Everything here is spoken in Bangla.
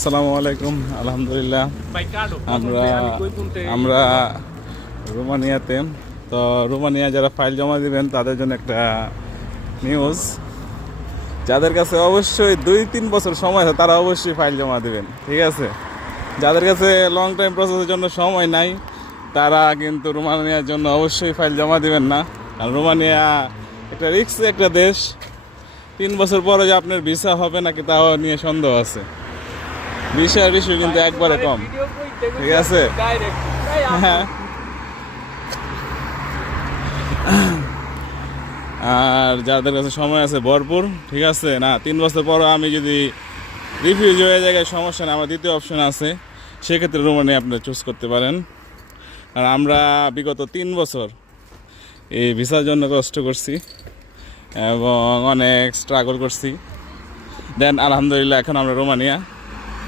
আসসালামু আলাইকুম। আলহামদুলিল্লাহ আমরা আমরা রোমানিয়াতে। তো রোমানিয়া যারা ফাইল জমা দিবেন তাদের জন্য একটা নিউজ, যাদের কাছে অবশ্যই 2-3 বছর সময় আছে তারা অবশ্যই ফাইল জমা দিবেন, ঠিক আছে? যাদের কাছে লং টাইম প্রসেসের জন্য সময় নাই তারা কিন্তু রোমানিয়ার জন্য অবশ্যই ফাইল জমা দিবেন না, কারণ রোমানিয়া একটা রিস্কি একটা দেশ। 3 বছর পরে যে আপনার ভিসা হবে নাকি তাও নিয়ে সন্দেহ আছে। ভিসার ইস্যু কিন্তু একবারে কম, ঠিক আছে? হ্যাঁ, আর যাদের কাছে সময় আছে ভরপুর, ঠিক আছে না, 3 বছর পর আমি যদি রিফিউজি হয়ে জায়গায় সমস্যা না, আমার দ্বিতীয় অপশন আছে, সেক্ষেত্রে রোমানিয়া আপনি চুজ করতে পারেন। আর আমরা বিগত 3 বছর এই ভিসার জন্য কষ্ট করছি এবং অনেক স্ট্রাগল করছি, দেন আলহামদুলিল্লাহ এখন আমরা রোমানিয়া।